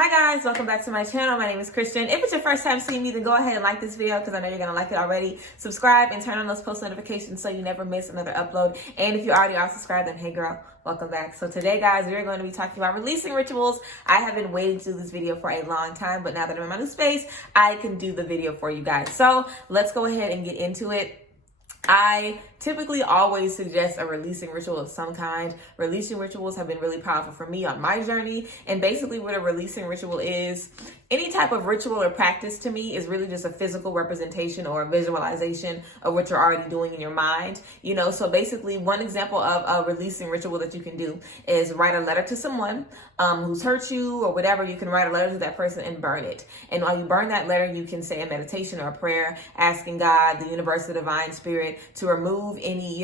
Hi guys, welcome back to my channel. My name is Christian. If it's your first time seeing me, then go ahead and like this video because I know you're going to like it already. Subscribe and turn on those post notifications so you never miss another upload. And if you already are subscribed, then hey girl, welcome back. So today guys, we're going to be talking about releasing rituals. I have been waiting to do this video for a long time, but now that I'm in my new space, I can do the video for you guys. So let's go ahead and get into it. I typically always suggest a releasing ritual of some kind. Releasing rituals have been really powerful for me on my journey. And basically what a releasing ritual is, any type of ritual or practice to me is really just a physical representation or a visualization of what you're already doing in your mind. So basically one example of a releasing ritual that you can do is write a letter to someone who's hurt you or whatever. You can write a letter to that person and burn it. And while you burn that letter, you can say a meditation or a prayer asking God, the universe, the divine spirit to remove any,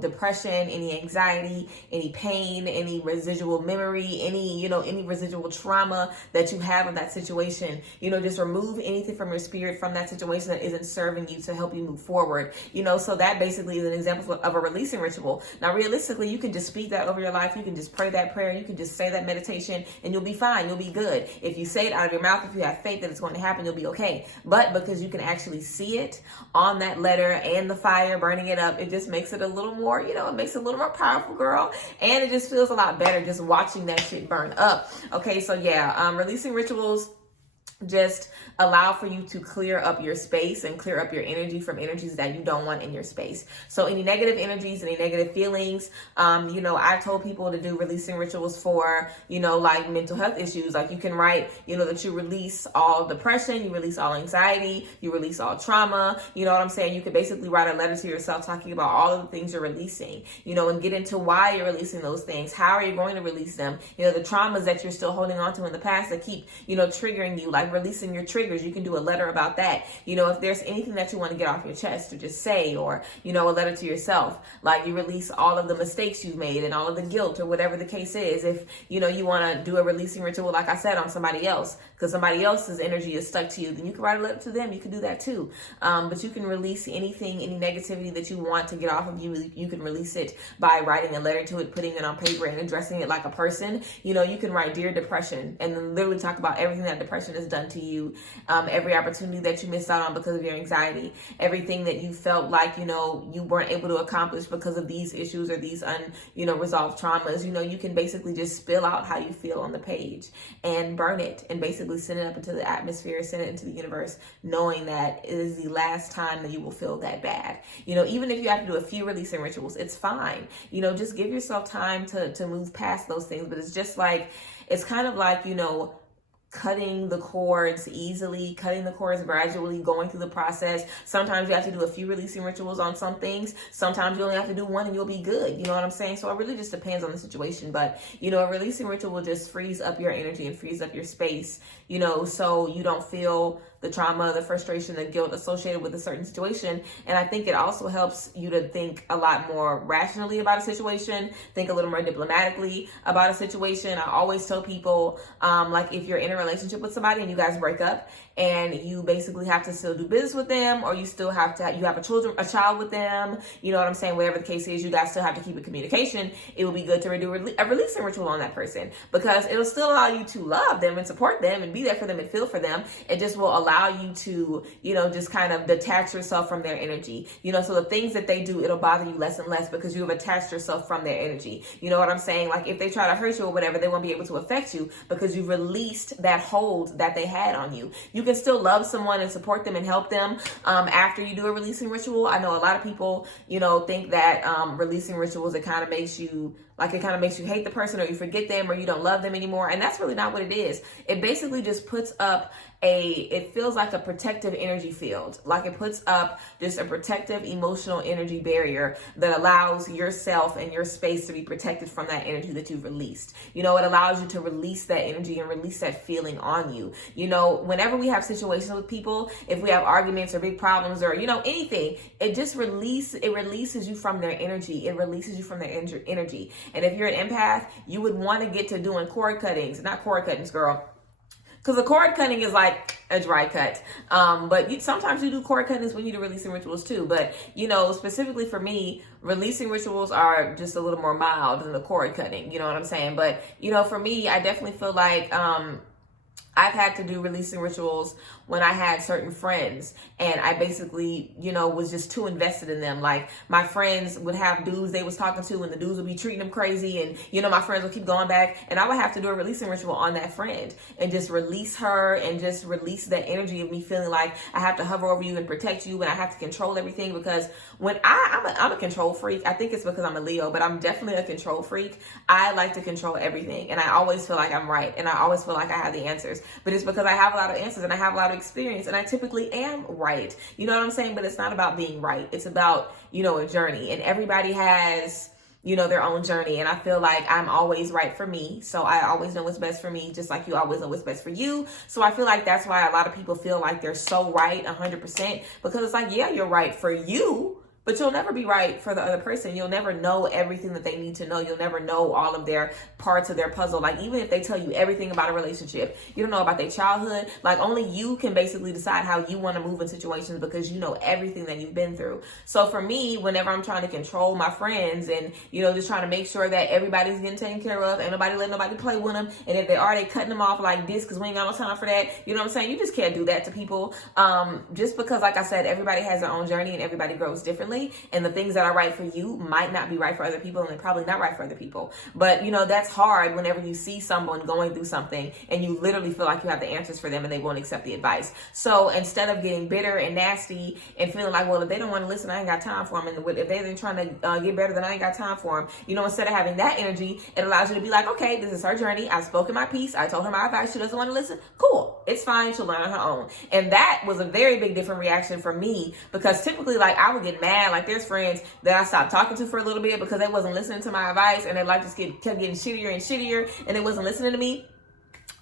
depression, any anxiety, any pain, any residual memory, any residual trauma that you have of that situation. Just remove anything from your spirit from that situation that isn't serving you to help you move forward. So that basically is an example of a releasing ritual. Now, realistically, you can just speak that over your life. You can just pray that prayer. You can just say that meditation and you'll be fine. You'll be good. If you say it out of your mouth, if you have faith that it's going to happen, you'll be okay. But because you can actually see it on that letter and the fire burning it up, it just makes it a little more, it makes it a little more powerful, girl. And it just feels a lot better just watching that shit burn up. Okay, so yeah, releasing rituals just allow for you to clear up your space and clear up your energy from energies that you don't want in your space. So any negative energies, any negative feelings, I've told people to do releasing rituals for, like mental health issues. Like you can write, that you release all depression, you release all anxiety, you release all trauma. You know what I'm saying? You could basically write a letter to yourself talking about all of the things you're releasing, and get into why you're releasing those things. How are you going to release them? The traumas that you're still holding on to in the past that keep, triggering you, like releasing your triggers. You can do a letter about that. If there's anything that you want to get off your chest to just say, or, a letter to yourself, like you release all of the mistakes you've made and all of the guilt or whatever the case is. If, you want to do a releasing ritual, like I said, on somebody else, because somebody else's energy is stuck to you, then you can write a letter to them. You can do that too. But you can release anything, any negativity that you want to get off of you. You can release it by writing a letter to it, putting it on paper and addressing it like a person. You can write Dear Depression and then literally talk about everything that depression has done to you, every opportunity that you missed out on because of your anxiety, everything that you felt like, you weren't able to accomplish because of these issues or these resolved traumas. You can basically just spill out how you feel on the page and burn it and basically send it up into the atmosphere, send it into the universe, knowing that it is the last time that you will feel that bad. Even if you have to do a few releasing rituals, it's fine. Just give yourself time to move past those things. But it's just like, it's kind of like, cutting the cords easily, cutting the cords gradually, going through the process. Sometimes you have to do a few releasing rituals on some things. Sometimes you only have to do one and you'll be good. You know what I'm saying? So it really just depends on the situation. But, a releasing ritual just frees up your energy and frees up your space, so you don't feel the trauma, the frustration, the guilt associated with a certain situation. And I think it also helps you to think a lot more rationally about a situation, think a little more diplomatically about a situation. I always tell people, like if you're in a relationship with somebody and you guys break up and you basically have to still do business with them, or you still have to, you have a child with them, you know what I'm saying? Whatever the case is, you guys still have to keep a communication. It will be good to do a releasing ritual on that person because it'll still allow you to love them and support them and be there for them and feel for them. It just will allow you to, just kind of detach yourself from their energy. So the things that they do, it'll bother you less and less because you have attached yourself from their energy. You know what I'm saying? Like if they try to hurt you or whatever, they won't be able to affect you because you released that hold that they had on you. You can still love someone and support them and help them after you do a releasing ritual. I know a lot of people, think that releasing rituals, it kind of makes you hate the person or you forget them or you don't love them anymore. And that's really not what it is. It basically just puts up it feels like a protective energy field. Like it puts up just a protective emotional energy barrier that allows yourself and your space to be protected from that energy that you've released. It allows you to release that energy and release that feeling on you. Whenever we have situations with people, if we have arguments or big problems or, anything, it just releases you from their energy. It releases you from their energy. And if you're an empath, you would want to get to doing cord cuttings, not cord cuttings, girl. Because a cord cutting is like a dry cut. But sometimes you do cord cuttings when you do releasing rituals too. But, specifically for me, releasing rituals are just a little more mild than the cord cutting. You know what I'm saying? But, for me, I definitely feel like I've had to do releasing rituals when I had certain friends and I basically, was just too invested in them. Like my friends would have dudes they was talking to and the dudes would be treating them crazy, and my friends would keep going back, and I would have to do a releasing ritual on that friend and just release her and just release that energy of me feeling like I have to hover over you and protect you and I have to control everything, because when I'm a control freak. I think it's because I'm a Leo, but I'm definitely a control freak. I like to control everything and I always feel like I'm right and I always feel like I have the answers, but it's because I have a lot of answers and I have a lot of experience and I typically am right. You know what I'm saying? But it's not about being right. It's about, a journey, and everybody has, their own journey. And I feel like I'm always right for me. So I always know what's best for me, just like you always know what's best for you. So I feel like that's why a lot of people feel like they're so right 100%, because it's like, yeah, you're right for you, but you'll never be right for the other person. You'll never know everything that they need to know. You'll never know all of their parts of their puzzle. Like even if they tell you everything about a relationship, you don't know about their childhood. Like only you can basically decide how you want to move in situations, because you know everything that you've been through. So for me, whenever I'm trying to control my friends and, just trying to make sure that everybody's getting taken care of, ain't nobody letting nobody play with them. And if they are, they cutting them off like this because we ain't got no time for that. You know what I'm saying? You just can't do that to people. Just because, like I said, everybody has their own journey and everybody grows differently. And the things that are right for you might not be right for other people, and they're probably not right for other people. But, that's hard whenever you see someone going through something and you literally feel like you have the answers for them and they won't accept the advice. So instead of getting bitter and nasty and feeling like, well, if they don't want to listen, I ain't got time for them. And if they're trying to get better, then I ain't got time for them. Instead of having that energy, it allows you to be like, okay, this is her journey. I've spoken my piece. I told her my advice. She doesn't want to listen. Cool. It's fine. She'll learn on her own. And that was a very big different reaction for me, because typically, like, I would get mad. Like there's friends that I stopped talking to for a little bit because they wasn't listening to my advice, and their life just kept getting shittier and shittier, and they wasn't listening to me.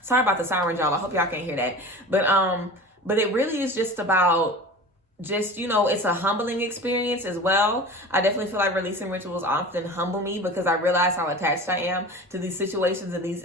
Sorry about the sirens, y'all. I hope y'all can't hear that. But it really is just about it's a humbling experience as well. I definitely feel like releasing rituals often humble me, because I realize how attached I am to these situations and these,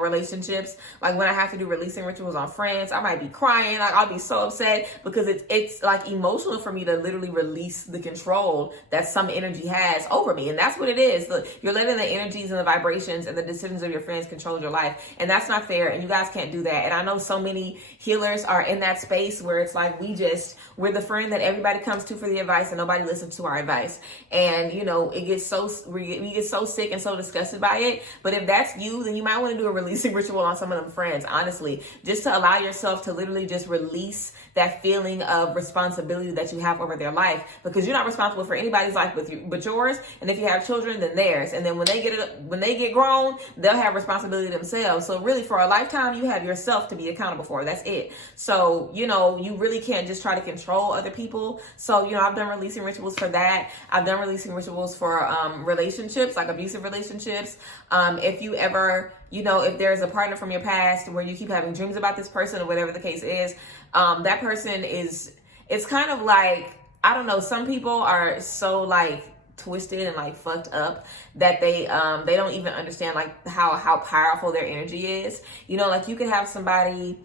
relationships. Like when I have to do releasing rituals on friends, I might be crying. Like I'll be so upset because it's like emotional for me to literally release the control that some energy has over me. And that's what it is. Look, you're letting the energies and the vibrations and the decisions of your friends control your life. And that's not fair. And you guys can't do that. And I know so many healers are in that space where it's like, we're the friend that everybody comes to for the advice and nobody listens to our advice. And we get so sick and so disgusted by it. But if that's you, then you might want to do a releasing ritual on some of them friends, honestly, just to allow yourself to literally just release that feeling of responsibility that you have over their life, because you're not responsible for anybody's life but yours. And if you have children, then theirs. And then when they get grown, they'll have responsibility themselves. So really, for a lifetime, you have yourself to be accountable for. That's it. So you really can't just try to control other people. So I've done releasing rituals for that. I've done releasing rituals for relationships, like abusive relationships. If you ever if there's a partner from your past where you keep having dreams about this person or whatever the case is, that person it's kind of like, I don't know, some people are so like twisted and like fucked up that they don't even understand like how powerful their energy is. Like you could have somebody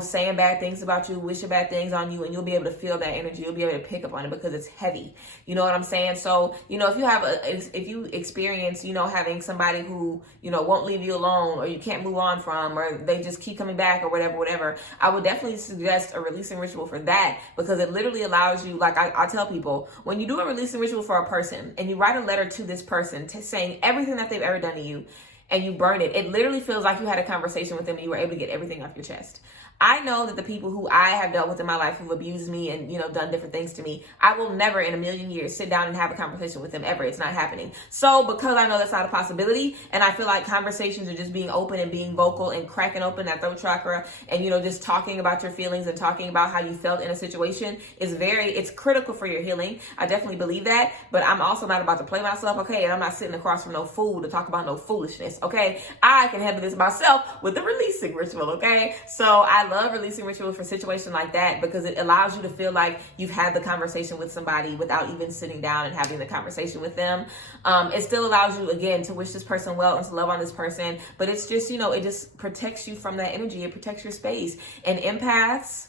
saying bad things about you, wishing bad things on you, and you'll be able to feel that energy. You'll be able to pick up on it because it's heavy. You know what I'm saying? So, if you experience, having somebody who, won't leave you alone, or you can't move on from, or they just keep coming back, or whatever, I would definitely suggest a releasing ritual for that, because it literally allows you, like I tell people, when you do a releasing ritual for a person and you write a letter to this person saying everything that they've ever done to you, and you burn it, it literally feels like you had a conversation with them and you were able to get everything off your chest. I know that the people who I have dealt with in my life who've abused me and, done different things to me, I will never in a million years sit down and have a conversation with them ever. It's not happening. So because I know that's not a possibility, and I feel like conversations are just being open and being vocal and cracking open that throat chakra and, just talking about your feelings and talking about how you felt in a situation it's critical for your healing. I definitely believe that, but I'm also not about to play myself, okay? And I'm not sitting across from no fool to talk about no foolishness, okay? I can handle this myself with the releasing ritual, okay? So I love releasing rituals for situations like that, because it allows you to feel like you've had the conversation with somebody without even sitting down and having the conversation with them. It still allows you, again, to wish this person well and to love on this person, but it's just, it just protects you from that energy. It protects your space. And empaths,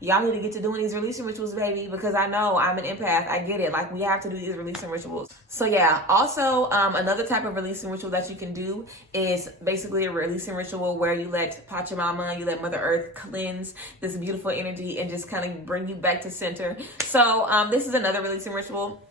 y'all need to get to doing these releasing rituals, baby, because I know I'm an empath. I get it. Like, we have to do these releasing rituals. So yeah, also another type of releasing ritual that you can do is basically a releasing ritual where you let Pachamama, you let Mother Earth cleanse this beautiful energy and just kind of bring you back to center. So this is another releasing ritual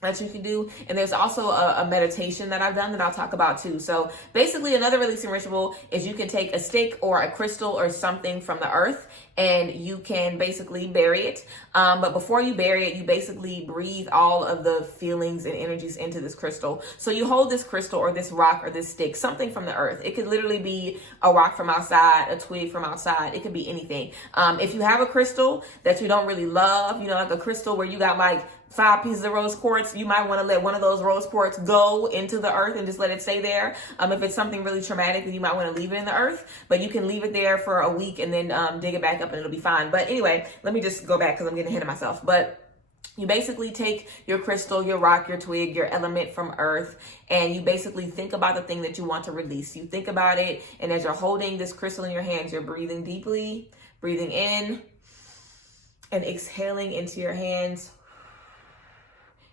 that you can do. And there's also a meditation that I've done that I'll talk about too. So basically another releasing ritual is you can take a stick or a crystal or something from the earth and you can basically bury it. But before you bury it, you basically breathe all of the feelings and energies into this crystal. So you hold this crystal or this rock or this stick, something from the earth. It could literally be a rock from outside, a twig from outside. It could be anything. If you have a crystal that you don't really love, you know, like a crystal where you got like 5 pieces of rose quartz, you might want to let one of those rose quartz go into the earth and just let it stay there. If it's something really traumatic, then you might want to leave it in the earth, but you can leave it there for a week and then dig it back up and it'll be fine. But anyway, let me just go back because I'm getting ahead of myself. But you basically take your crystal, your rock, your twig, your element from earth, and you basically think about the thing that you want to release. You think about it, and as you're holding this crystal in your hands, you're breathing deeply, breathing in and exhaling into your hands,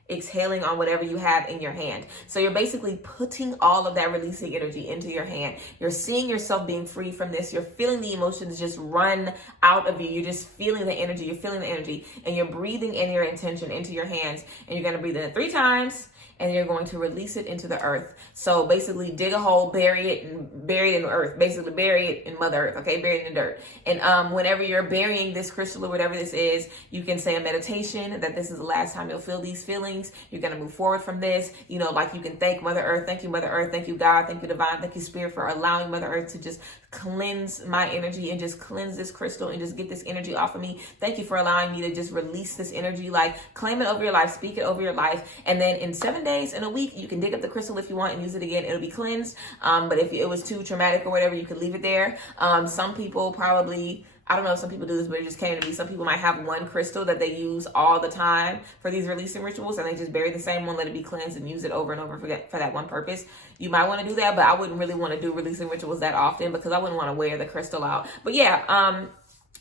exhaling on whatever you have in your hand. So you're basically putting all of that releasing energy into your hand. You're seeing yourself being free from this. You're feeling the emotions just run out of you. You're just feeling the energy. You're feeling the energy, and you're breathing in your intention into your hands, and you're going to breathe in 3 times. And you're going to release it into the earth. So basically dig a hole, bury it in the earth. Basically bury it in Mother Earth, okay? Bury it in the dirt. And whenever you're burying this crystal or whatever this is, you can say a meditation that this is the last time you'll feel these feelings. You're going to move forward from this. You know, like you can thank Mother Earth. Thank you, Mother Earth. Thank you, God. Thank you, Divine. Thank you, Spirit, for allowing Mother Earth to just cleanse my energy and just cleanse this crystal and just get this energy off of me. Thank you for allowing me to just release this energy. Like, claim it over your life, speak it over your life. And then in 7 days, in a week, you can dig up the crystal if you want and use it again. It'll be cleansed. But if it was too traumatic or whatever, you could leave it there. Some people probably, I don't know if some people do this, but it just came to me. Some people might have one crystal that they use all the time for these releasing rituals, and they just bury the same one, let it be cleansed, and use it over and over for that one purpose. You might want to do that, but I wouldn't really want to do releasing rituals that often because I wouldn't want to wear the crystal out. But yeah,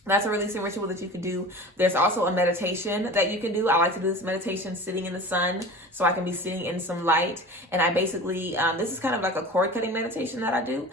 that's a releasing ritual that you can do. There's also a meditation that you can do. I like to do this meditation sitting in the sun, so I can be sitting in some light. And I basically, this is kind of like a cord cutting meditation that I do.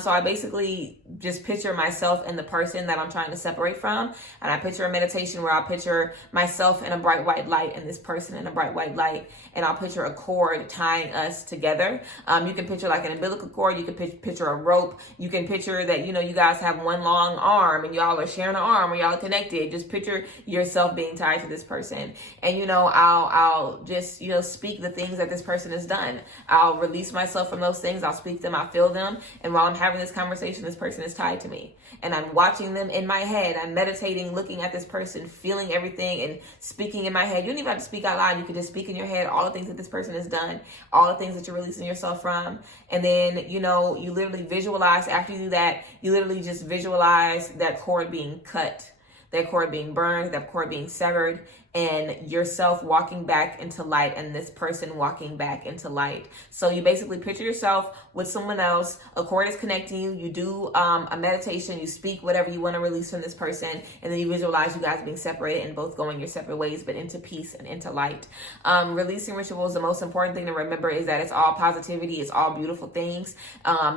So I basically just picture myself and the person that I'm trying to separate from. And I picture a meditation where I'll picture myself in a bright white light and this person in a bright white light. And I'll picture a cord tying us together. You can picture like an umbilical cord. You can picture a rope. You can picture that, you know, you guys have one long arm and y'all are sharing an arm or y'all are connected. Just picture yourself being tied to this person. And, you know, I'll just, you know, speak the things that this person has done. I'll release myself from those things. I'll speak them. I feel them. And while I'm having this conversation, this person is tied to me. And I'm watching them in my head. I'm meditating, looking at this person, feeling everything and speaking in my head. You don't even have to speak out loud. You can just speak in your head all the things that this person has done, all the things that you're releasing yourself from. And then, you know, you literally visualize, after you do that, you literally just visualize that cord being cut, that cord being burned, that cord being severed, and yourself walking back into light and this person walking back into light. So you basically picture yourself with someone else, a cord is connecting you, you do a meditation, you speak whatever you want to release from this person, and then you visualize you guys being separated and both going your separate ways, but into peace and into light. Releasing rituals, the most important thing to remember is that it's all positivity, it's all beautiful things.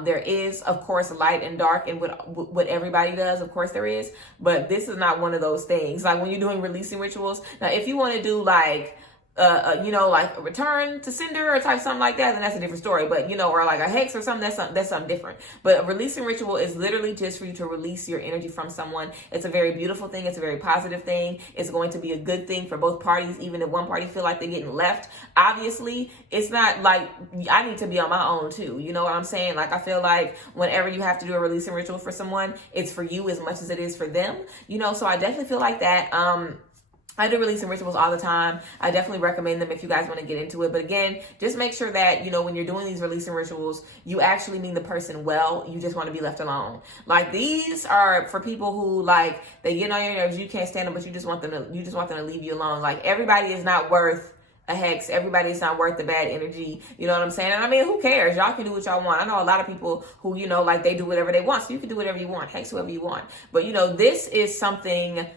There is, of course, light and dark in what everybody does, of course there is, but this is not one of those things. Like when you're doing releasing rituals, now if you want to do like you know, like a return to sender or type something like that, then that's a different story. But, you know, or like a hex or something, that's something different. But a releasing ritual is literally just for you to release your energy from someone. It's a very beautiful thing. It's a very positive thing. It's going to be a good thing for both parties, even if one party feel like they're getting left. Obviously, it's not like I need to be on my own too. You know what I'm saying? Like, I feel like whenever you have to do a releasing ritual for someone, it's for you as much as it is for them. You know, so I definitely feel like that. I do releasing rituals all the time. I definitely recommend them if you guys want to get into it. But again, just make sure that, you know, when you're doing these releasing rituals, you actually mean the person well. You just want to be left alone. Like, these are for people who, like, they get on your nerves, you can't stand them, but you just want them to leave you alone. Like, everybody is not worth a hex. Everybody's not worth the bad energy. You know what I'm saying? And I mean, who cares? Y'all can do what y'all want. I know a lot of people who, you know, like, they do whatever they want. So you can do whatever you want, hex whoever you want. But, you know, this is something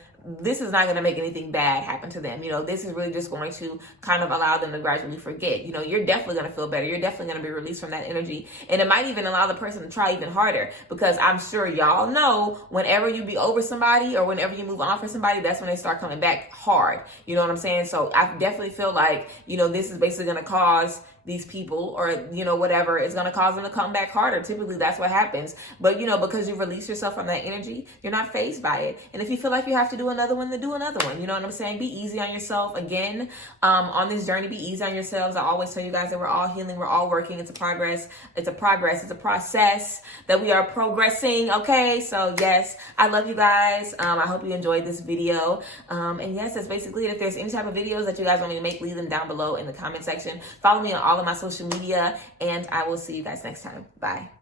this is not going to make anything bad happen to them. You know, this is really just going to kind of allow them to gradually forget. You know, you're definitely going to feel better. You're definitely going to be released from that energy. And it might even allow the person to try even harder, because I'm sure y'all know whenever you be over somebody or whenever you move on for somebody, that's when they start coming back hard. You know what I'm saying? So I definitely feel like, you know, this is basically going to cause these people, or, you know, whatever, is going to cause them to come back harder. Typically that's what happens. But, you know, because you release yourself from that energy, you're not fazed by it. And if you feel like you have to do another one, then do another one. You know what I'm saying? Be easy on yourself. Again, on this journey, be easy on yourselves. I always tell you guys that we're all healing, we're all working. It's a progress. It's a process that we are progressing. Okay. So yes, I love you guys. I hope you enjoyed this video. And yes, that's basically it. If there's any type of videos that you guys want me to make, leave them down below in the comment section. Follow me on all of my social media, and I will see you guys next time. Bye.